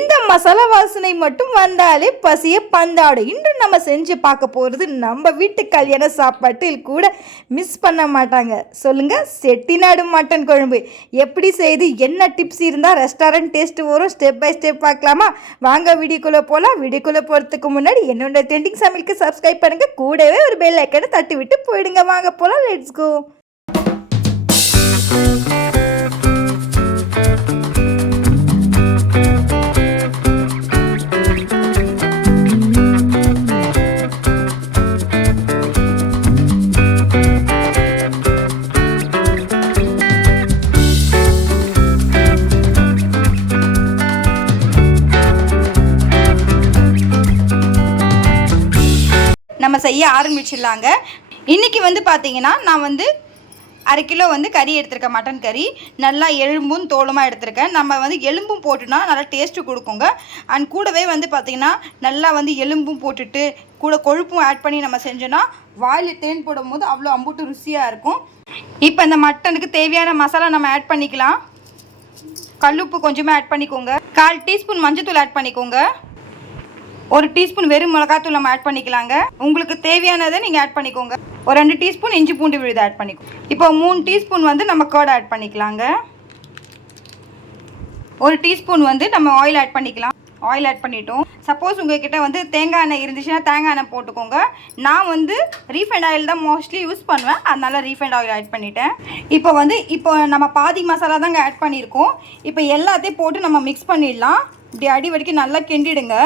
இந்த மசாலா வாசனை மட்டும் வந்தாலே பசிய பந்தாடும். இன்று நம்ம செஞ்சு பார்க்க போகிறது நம்ம வீட்டு கல்யாண சாப்பாட்டில் கூட மிஸ் பண்ண மாட்டாங்க சொல்லுங்க, செட்டிநாடு மட்டன் குழம்பு. எப்படி செய்து என்ன டிப்ஸ் இருந்தால் ரெஸ்டாரண்ட் டேஸ்ட் வரும், ஸ்டெப் பை ஸ்டெப் பார்க்கலாமா? வாங்க வீடியோக்குள்ளே போகலாம். வீடியோக்குள்ளே போகிறதுக்கு முன்னாடி என்னோட ட்ரெண்டிங் சமையலுக்கு சப்ஸ்கிரைப் பண்ணுங்க, கூடவே ஒரு பெல் ஐக்கனை தட்டி விட்டு போயிடுங்க. வாங்க போகலாம், லெட்ஸ் கோ. நம்ம செய்ய ஆரம்பிச்சிடலாங்க. இன்றைக்கி பார்த்தீங்கன்னா நான் 1/2 கிலோ கறி எடுத்திருக்கேன். மட்டன் கறி நல்லா எலும்பும் தோலுமாக எடுத்திருக்கேன். நம்ம எலும்பும் போட்டுனா நல்லா டேஸ்ட்டு கொடுக்குங்க. அண்ட் கூடவே பார்த்தீங்கன்னா நல்லா எலும்பும் போட்டுட்டு கூட கொழுப்பும் ஆட் பண்ணி நம்ம செஞ்சோன்னா வாயில் தேன் போடும்போது அவ்வளோ அம்புட்டு ருசியாக இருக்கும். இப்போ இந்த மட்டனுக்கு தேவையான மசாலா நம்ம ஆட் பண்ணிக்கலாம். கல்லுப்பு கொஞ்சமாக ஆட் பண்ணிக்கோங்க. 1/4 டீஸ்பூன் மஞ்சத்தூள் ஆட் பண்ணிக்கோங்க. 1 டீஸ்பூன் வெறும் மிளகாத்தூள் நம்ம ஆட் பண்ணிக்கலாங்க. உங்களுக்கு தேவையானதை நீங்கள் ஆட் பண்ணிக்கோங்க. ஒரு 2 டீஸ்பூன் இஞ்சி பூண்டு விழுது ஆட் பண்ணிக்கோங்க. இப்போ 3 டீஸ்பூன் நம்ம கர்ட் ஆட் பண்ணிக்கலாங்க. 1 டீஸ்பூன் நம்ம ஆயில் ஆட் பண்ணிக்கலாம். ஆயில் ஆட் பண்ணிட்டோம். சப்போஸ் உங்கள்கிட்ட தேங்காய் எண்ணெய் இருந்துச்சுன்னா தேங்காய் எண்ணெய் போட்டுக்கோங்க. நான் ரீஃபைண்ட் ஆயில் தான் மோஸ்ட்லி யூஸ் பண்ணுவேன், அதனால ரீஃபைண்ட் ஆயில் ஆட் பண்ணிட்டேன். இப்போ நம்ம பாதி மசாலா தாங்க ஆட் பண்ணியிருக்கோம். இப்போ எல்லாத்தையும் போட்டு நம்ம மிக்ஸ் பண்ணிடலாம். இப்படி அடி வரைக்கும் நல்லா கிண்டிடுங்க.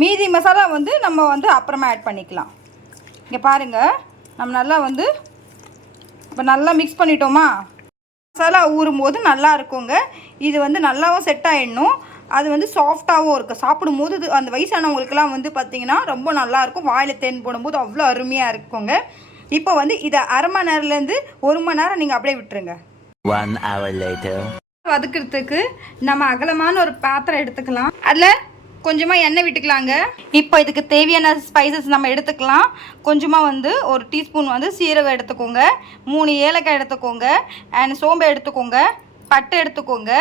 மீதி மசாலா நம்ம அப்புறமா ஆட் பண்ணிக்கலாம். இங்கே பாருங்கள், நம்ம நல்லா இப்போ நல்லா மிக்ஸ் பண்ணிட்டோமா, மசாலா ஊறும்போது நல்லா இருக்குங்க. இது நல்லாவும் செட் ஆகிடணும். அது சாஃப்டாகவும் இருக்குது. சாப்பிடும்போது அந்த வயசானவங்களுக்கெல்லாம் பார்த்திங்கன்னா ரொம்ப நல்லாயிருக்கும். வாயில் தேன் போடும்போது அவ்வளோ அருமையாக இருக்குங்க. இப்போ இதை 1/2 மணி நேரத்துலேருந்து 1 மணி நேரம் நீங்கள் அப்படியே விட்டுருங்க. 1 hour later. வதக்கிறதுக்கு நம்ம அகலமான ஒரு பாத்திரம் எடுத்துக்கலாம். அதில் கொஞ்சமாக எண்ணெய் விட்டுக்கலாங்க. இப்போ இதுக்கு தேவையான ஸ்பைசஸ் நம்ம எடுத்துக்கலாம். கொஞ்சமாக 1 டீஸ்பூன் சீரகம் எடுத்துக்கோங்க. 3 ஏலக்காய் எடுத்துக்கோங்க. அண்ட் சோம்பு எடுத்துக்கோங்க. பட்டை எடுத்துக்கோங்க.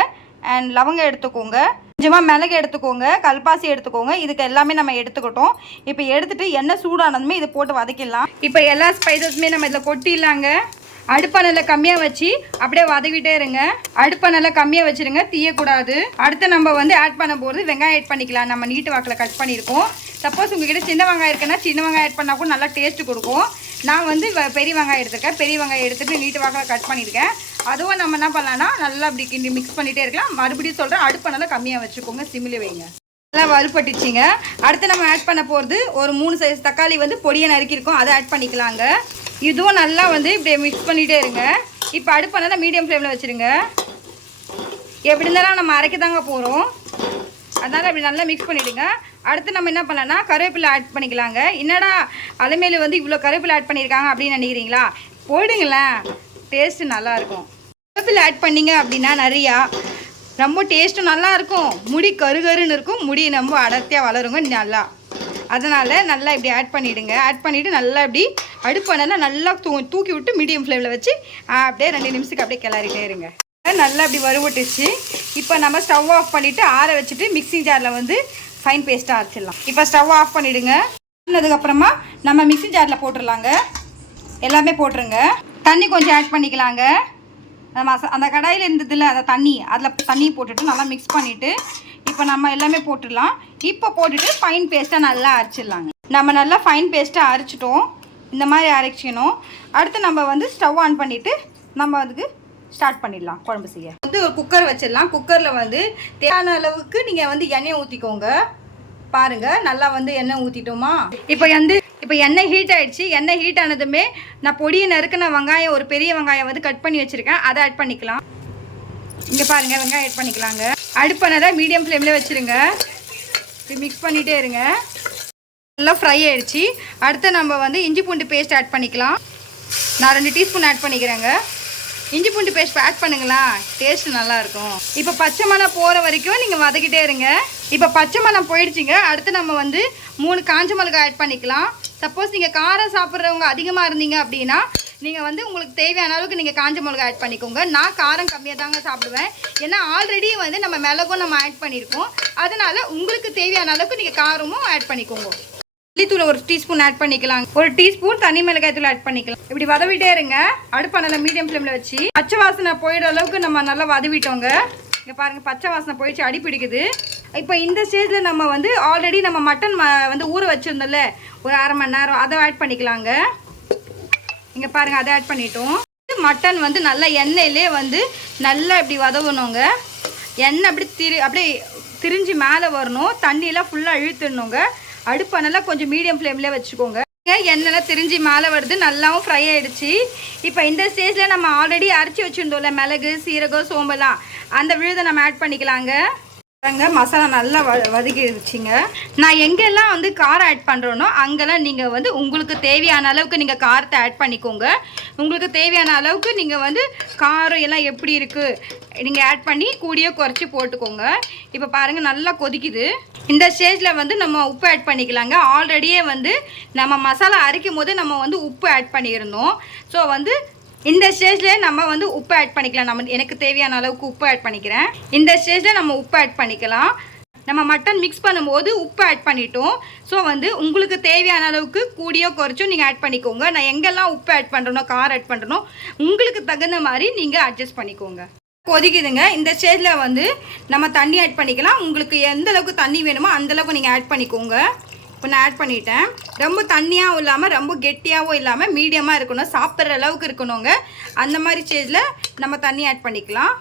அண்ட் லவங்கம் எடுத்துக்கோங்க. கொஞ்சமாக மிளகு எடுத்துக்கோங்க. கல்பாசி எடுத்துக்கோங்க. இதுக்கு எல்லாமே நம்ம எடுத்துக்கிட்டோம். இப்போ எடுத்துகிட்டு எண்ணெய் சூடானதுமே இதை போட்டு வதக்கிடலாம். இப்போ எல்லா ஸ்பைசஸுமே நம்ம இதில் கொட்டிடலாங்க. அடுப்பை நல்லா கம்மியாக வச்சு அப்படியே வதக்கிட்டே இருங்க. அடுப்பை நல்லா கம்மியாக வச்சுருங்க, தீயக்கூடாது. அடுத்து நம்ம ஆட் பண்ண போகிறது வெங்காயம் ஆட் பண்ணிக்கலாம். நம்ம நீட்டு வாக்கில் கட் பண்ணியிருக்கோம். சப்போஸ் உங்கள்கிட்ட சின்ன வெங்காயம் இருக்குன்னா சின்ன வெங்காயம் ஆட் பண்ணால் கூட நல்லா டேஸ்ட்டு கொடுக்கும். நான் பெரிய வெங்காயம் எடுத்துருக்கேன். பெரிய வெங்காயம் எடுத்துகிட்டு நீட்டு வாக்கில் கட் பண்ணியிருக்கேன். அதுவும் நம்ம என்ன பண்ணலான்னா நல்லா அப்படி கிண்டி மிக்ஸ் பண்ணிகிட்டே இருக்கலாம். மறுபடியும் சொல்கிறேன், அடுப்பை நல்லா கம்மியாக வச்சுக்கோங்க, சிம்மில் வைங்க. நல்லா வறுப்பட்டுச்சிங்க. அடுத்து நம்ம ஆட் பண்ண போகிறது ஒரு 3 சைஸ் தக்காளி பொடியை நறுக்கியிருக்கோம், அதை ஆட் பண்ணிக்கலாங்க. இதுவும் நல்லா இப்படி மிக்ஸ் பண்ணிகிட்டே இருங்க. இப்போ அடுப்பை நல்லா மீடியம் ஃப்ளேமில் வச்சுருங்க. எப்படி இருந்தாலும் நம்ம அரைக்க தாங்க போகிறோம், அதனால் அப்படி நல்லா மிக்ஸ் பண்ணிவிடுங்க. அடுத்து நம்ம என்ன பண்ணலாம்னா கருவேப்பிலை ஆட் பண்ணிக்கலாங்க. என்னடா அலைமையில் இவ்வளோ கருவேப்பிலை ஆட் பண்ணியிருக்காங்க அப்படின்னு நினைக்கிறீங்களா? போடுங்களேன், டேஸ்ட்டு நல்லாயிருக்கும். கருவேப்பிலை ஆட் பண்ணிங்க அப்படின்னா நிறையா ரொம்ப டேஸ்ட்டும் நல்லாயிருக்கும். முடி கருகருன்னு இருக்கும். முடி ரொம்ப அடர்த்தியாக வளருங்க நல்லா. அதனால் நல்லா இப்படி ஆட் பண்ணிவிடுங்க. ஆட் பண்ணிவிட்டு நல்லா இப்படி அடுப்பை நல்லா தூக்கி விட்டு மீடியம் ஃப்ளேமில் வச்சு அப்படியே 2 நிமிஷத்துக்கு அப்படியே கிளறிட்டே இருங்க. நல்லா இப்படி வறுவட்டுச்சு. இப்போ நம்ம ஸ்டவ் ஆஃப் பண்ணிவிட்டு ஆற வச்சுட்டு மிக்ஸிங் ஜாரில் ஃபைன் பேஸ்ட்டாக அரைச்சிடலாம். இப்போ ஸ்டவ் ஆஃப் பண்ணிவிடுங்க. பண்ணதுக்கப்புறமா நம்ம மிக்ஸிங் ஜாரில் போட்டுடலாங்க. எல்லாமே போட்டுருங்க. தண்ணி கொஞ்சம் ஆட் பண்ணிக்கலாங்க. அந்த கடாயில் இருந்ததில்ல அந்த அதில் தண்ணி போட்டுட்டு நல்லா மிக்ஸ் பண்ணிவிட்டு இப்போ நம்ம எல்லாமே போட்டுடலாம். இப்போ போட்டுட்டு ஃபைன் பேஸ்ட்டாக நல்லா அரைச்சிடலாங்க. நம்ம நல்லா ஃபைன் பேஸ்ட்டாக அரைச்சிட்டோம். இந்த மாதிரி அரைச்சிக்கணும். அடுத்து நம்ம ஸ்டவ் ஆன் பண்ணிவிட்டு நம்ம அதுக்கு ஸ்டார்ட் பண்ணிடலாம் குழம்பு செய்ய. ஒரு குக்கர் வச்சிடலாம். குக்கரில் தேவையான அளவுக்கு நீங்கள் எண்ணெயை ஊற்றிக்கோங்க. பாருங்கள், நல்லா எண்ணெய் ஊற்றிட்டோமா. இப்போ எண்ணெய் ஹீட் ஆகிடுச்சு. எண்ணெய் ஹீட் ஆனதுமே நான் பொடியை நறுக்கின வெங்காயம், ஒரு பெரிய வெங்காயம் கட் பண்ணி வச்சுருக்கேன், அதை ஆட் பண்ணிக்கலாம். இங்கே பாருங்கள், வெங்காயம் ஆட் பண்ணிக்கலாங்க. அடுப்பை நல்லா மீடியம் ஃப்ளேமில் வச்சுருங்க. இப்படி மிக்ஸ் பண்ணிகிட்டே இருங்க. நல்லா ஃப்ரை ஆகிடுச்சு. அடுத்து நம்ம இஞ்சி பூண்டு பேஸ்ட் ஆட் பண்ணிக்கலாம். நான் 2 டீஸ்பூன் ஆட் பண்ணிக்கிறேங்க. இஞ்சி பூண்டு பேஸ்ட் ஆட் பண்ணுங்களா, டேஸ்ட் நல்லாயிருக்கும். இப்போ பச்சை மணம் போகிற வரைக்கும் நீங்கள் வதக்கிட்டே இருங்க. இப்போ பச்சை மணம் போயிடுச்சிங்க. அடுத்து நம்ம 3 காஞ்ச மிளகாய் ஆட் பண்ணிக்கலாம். சப்போஸ் நீங்கள் காரம் சாப்பிட்றவங்க அதிகமாக இருந்தீங்க அப்படின்னா நீங்கள் வந்து உங்களுக்கு தேவையான அளவுக்கு நீங்கள் காஞ்ச மிளகா ஆட் பண்ணிக்கோங்க. நான் காரம் கம்மியாக தாங்க சாப்பிடுவேன். ஏன்னா ஆல்ரெடி வந்து நம்ம மிளகும் நம்ம ஆட் பண்ணியிருக்கோம். அதனால் உங்களுக்கு தேவையான அளவுக்கு நீங்கள் காரமும் ஆட் பண்ணிக்கோங்க. மல்லித்தூள் ஒரு டீஸ்பூன் ஆட் பண்ணிக்கலாம். ஒரு டீஸ்பூன் தனி மிளகாய் தூள் ஆட் பண்ணிக்கலாம். இப்படி வதவிட்டே இருங்க. அடுப்பை நல்லா மீடியம் ஃப்ளேமில் வச்சு பச்சை வாசனை போயிடுற அளவுக்கு நம்ம நல்லா வதவிட்டோங்க. இங்கே பாருங்கள், பச்சை வாசனை போயிடுச்சு, அடி பிடிக்குது. இப்போ இந்த ஸ்டேஜில் நம்ம வந்து ஆல்ரெடி நம்ம மட்டன் வந்து ஊற வச்சுருந்தோம்ல ஒரு அரை மணி நேரம், அதை ஆட் பண்ணிக்கலாங்க. இங்கே பாருங்கள், அதை ஆட் பண்ணிட்டோம். மட்டன் வந்து நல்லா எண்ணெயிலே வந்து நல்லா இப்படி வதவணுங்க. எண்ணெய் அப்படியே திரிஞ்சு மேலே வரணும். தண்ணியெல்லாம் ஃபுல்லாக இழுத்துடணுங்க. அடுப்பை நல்லா கொஞ்சம் மீடியம் ஃப்ளேம்லேயே வச்சுக்கோங்க. எண்ணெய்லாம் திரிஞ்சு மேலே வருது, நல்லாவும் ஃப்ரை ஆகிடுச்சு. இப்போ இந்த ஸ்டேஜில் நம்ம ஆல்ரெடி அரைச்சி வச்சுருந்தோம்ல மிளகு, சீரகம், சோம்பெல்லாம், அந்த விழுதை நம்ம ஆட் பண்ணிக்கலாங்க. மசாலா நல்லா வதக்கிடுச்சுங்க. நான் எங்கெல்லாம் வந்து காரம் ஆட் பண்ணுறோனோ அங்கெல்லாம் நீங்கள் வந்து உங்களுக்கு தேவையான அளவுக்கு நீங்கள் காரத்தை ஆட் பண்ணிக்கோங்க. உங்களுக்கு தேவையான அளவுக்கு நீங்கள் வந்து காரம் எல்லாம் எப்படி இருக்குது நீங்கள் ஆட் பண்ணி கூடிய குறைச்சி போட்டுக்கோங்க. இப்போ பாருங்கள், நல்லா கொதிக்குது. இந்த ஸ்டேஜில் வந்து நம்ம உப்பு ஆட் பண்ணிக்கலாங்க. ஆல்ரெடியே வந்து நம்ம மசாலா அரைக்கும் போது நம்ம வந்து உப்பு ஆட் பண்ணியிருந்தோம். ஸோ வந்து இந்த ஸ்டேஜில் நம்ம வந்து உப்பு ஆட் பண்ணிக்கலாம். எனக்கு தேவையான அளவுக்கு உப்பு ஆட் பண்ணிக்கிறேன். இந்த ஸ்டேஜில் நம்ம உப்பு ஆட் பண்ணிக்கலாம். நம்ம மட்டன் மிக்ஸ் பண்ணும்போது உப்பு ஆட் பண்ணிட்டோம். ஸோ வந்து உங்களுக்கு தேவையான அளவுக்கு கூடியோ குறைச்சோ நீங்கள் ஆட் பண்ணிக்கோங்க. நான் எங்கெல்லாம் உப்பு ஆட் பண்ணுறனோ காரம் ஆட் பண்ணுறனோ உங்களுக்கு தகுந்த மாதிரி நீங்கள் அட்ஜஸ்ட் பண்ணிக்கோங்க. கொதிக்குதுங்க. இந்த ஸ்டேஜில் வந்து நம்ம தண்ணி ஆட் பண்ணிக்கலாம். உங்களுக்கு எந்த அளவுக்கு தண்ணி வேணுமோ அந்தளவுக்கு நீங்கள் ஆட் பண்ணிக்கோங்க. இப்போ நான் ஆட் பண்ணிட்டேன். ரொம்ப தண்ணியாகவும் இல்லாமல் ரொம்ப கெட்டியாகவும் இல்லாமல் மீடியமாக இருக்கணும், சாப்பிட்ற அளவுக்கு இருக்கணுங்க. அந்த மாதிரி ஸ்டேஜில் நம்ம தண்ணி ஆட் பண்ணிக்கலாம்.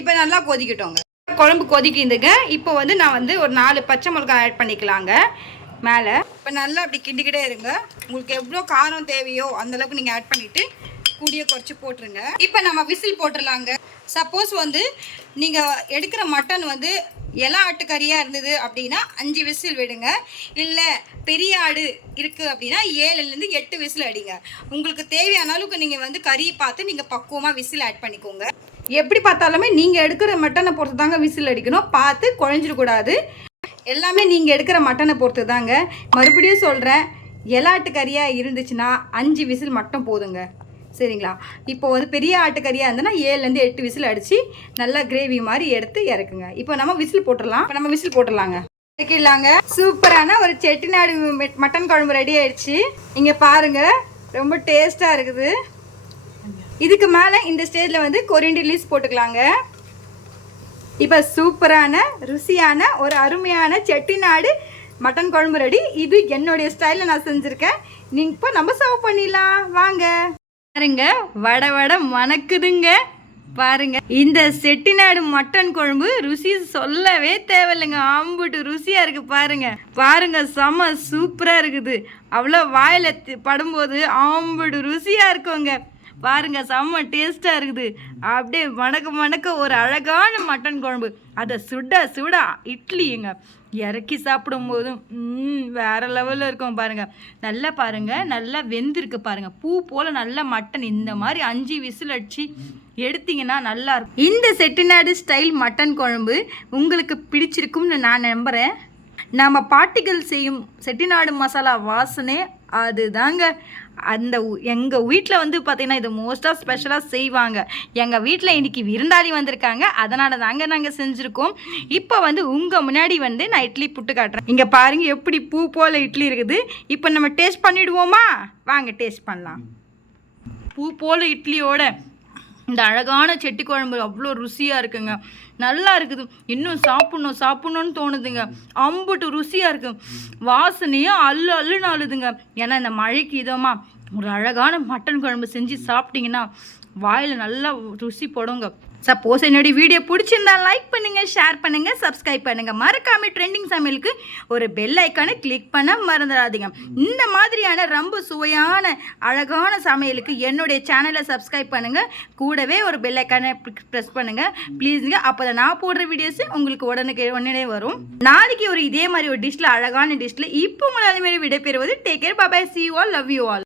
இப்போ நல்லா கொதிக்கட்டோங்க. குழம்பு கொதிக்குதுங்க. இப்போ வந்து நான் வந்து ஒரு 4 பச்சை மிளகாய் ஆட் பண்ணிக்கலாங்க மேலே. இப்போ நல்லா அப்படி கிண்டிக்கிட்டே இருங்க. உங்களுக்கு எவ்வளோ காரம் தேவையோ அந்தளவுக்கு நீங்கள் ஆட் பண்ணிவிட்டு கூடிய குறைச்சி போட்டுருங்க. இப்போ நம்ம விசில் போட்டுடலாங்க. சப்போஸ் வந்து நீங்கள் எடுக்கிற மட்டன் வந்து இலை ஆட்டுக்கறியாக இருந்தது அப்படின்னா 5 விசில் விடுங்க. இல்லை பெரிய ஆடு இருக்குது அப்படின்னா 7லேருந்து 8 விசில் அடிங்க. உங்களுக்கு தேவையான அளவுக்கு நீங்கள் வந்து கறி பார்த்து நீங்கள் பக்குவமாக விசில் ஆட் பண்ணிக்கோங்க. எப்படி பார்த்தாலுமே நீங்கள் எடுக்கிற மட்டனை பொறுத்து தாங்க விசில் அடிக்கணும். பார்த்து குழஞ்சிடக்கூடாது. எல்லாமே நீங்கள் எடுக்கிற மட்டனை பொறுத்து தாங்க. மறுபடியும் சொல்கிறேன், இலை ஆட்டுக்கறியாக இருந்துச்சுன்னா 5 விசில் மட்டும் போதுங்க. சரிங்களா? இப்போ வந்து பெரிய ஆட்டுக்கறியாக இருந்ததுன்னா 7லேருந்து 8 விசில் அடித்து நல்லா கிரேவி மாதிரி எடுத்து இறக்குங்க. இப்போ நம்ம விசில் போட்டுடலாம். இப்போ நம்ம விசில் போட்டுடலாங்க. இறக்கிடலாங்க. சூப்பரான ஒரு செட்டிநாடு மட்டன் குழம்பு ரெடி ஆயிடுச்சு. இங்கே பாருங்கள், ரொம்ப டேஸ்ட்டாக இருக்குது. இதுக்கு மேலே இந்த ஸ்டேஜில் வந்து கொரியண்டர் லீவ்ஸ் போட்டுக்கலாங்க. இப்போ சூப்பரான ருசியான ஒரு அருமையான செட்டிநாடு மட்டன் குழம்பு ரெடி. இது என்னுடைய ஸ்டைலில் நான் செஞ்சுருக்கேன். நீங்கள் இப்போ நம்ம சர்வ் பண்ணிடலாம் வாங்க. பாருங்க, வடை வடை மணக்குதுங்க. பாருங்க, இந்த செட்டிநாடு மட்டன் குழம்பு ருசி சொல்லவே தேவையில்லைங்க. ஆம்புட்டு ருசியாக இருக்குது. பாருங்க பாருங்க, செம சூப்பராக இருக்குது. அவ்வளோ வாயில் படும்போது ஆம்புட்டு ருசியாக இருக்குங்க. பாருங்க, செம்ம டேஸ்ட்டாக இருக்குது. அப்படியே மணக்க மணக்க ஒரு அழகான மட்டன் குழம்பு. அதை சுட இட்லிங்க இறக்கி சாப்பிடும்போதும் வேறு லெவலில் இருக்கும். பாருங்கள், நல்லா பாருங்கள், நல்லா வெந்திருக்கு பாருங்கள். பூ போல் நல்லா மட்டன் இந்த மாதிரி 5 விசில் அடித்து எடுத்திங்கன்னா நல்லாயிருக்கும். இந்த செட்டிநாடு ஸ்டைல் மட்டன் குழம்பு உங்களுக்கு பிடிச்சிருக்கும்னு நான் நம்புகிறேன். நம்ம பாட்டிகள் செய்யும் செட்டிநாடு மசாலா வாசனை அதுதாங்க. அந்த எங்கள் வீட்டில் வந்து பார்த்திங்கன்னா இது மோஸ்ட்டாக ஸ்பெஷலாக செய்வாங்க. எங்கள் வீட்டில் இன்றைக்கி விருந்தாளி வந்திருக்காங்க, அதனால தாங்க நாங்கள் செஞ்சுருக்கோம். இப்போ வந்து உங்கள் முன்னாடி வந்து நான் இட்லி புட்டு காட்டுறேன். இங்கே பாருங்கள், எப்படி பூ போல் இட்லி இருக்குது. இப்போ நம்ம டேஸ்ட் பண்ணிவிடுவோமா? வாங்க டேஸ்ட் பண்ணலாம். பூ போல் இட்லியோட இந்த அழகான செட்டி குழம்பு அவ்வளோ ருசியாக இருக்குங்க. நல்லா இருக்குது. இன்னும் சாப்பிட்ணுன்னு தோணுதுங்க. அம்புட்டு ருசியாக இருக்குது. வாசனையும் அள்ளுன்னு அழுதுங்க. ஏன்னா இந்த மழைக்கு இதமாக ஒரு அழகான மட்டன் குழம்பு செஞ்சு சாப்பிட்டிங்கன்னா வாயில் நல்லா ருசி போடுங்க. சப்போஸ் என்னுடைய வீடியோ பிடிச்சிருந்தா லைக் பண்ணுங்கள், ஷேர் பண்ணுங்கள், சப்ஸ்கிரைப் பண்ணுங்கள். மறக்காமல் ட்ரெண்டிங் சமையலுக்கு ஒரு பெல் ஐக்கானை கிளிக் பண்ண மறந்துடாதீங்க. இந்த மாதிரியான ரொம்ப சுவையான அழகான சமையலுக்கு என்னுடைய சேனலை சப்ஸ்கிரைப் பண்ணுங்கள். கூடவே ஒரு பெல் ஐக்கானை ப்ரெஸ் பண்ணுங்கள் ப்ளீஸுங்க. அப்போ தான் நான் போடுற வீடியோஸ் உங்களுக்கு உடனே வரும். நாளைக்கு ஒரு இதே மாதிரி ஒரு டிஷ்ஷில் அழகான டிஷ்ஷில் இப்போ உங்களால் மாரி விடைபெறுவது. Take care, bye, see you all, love you all.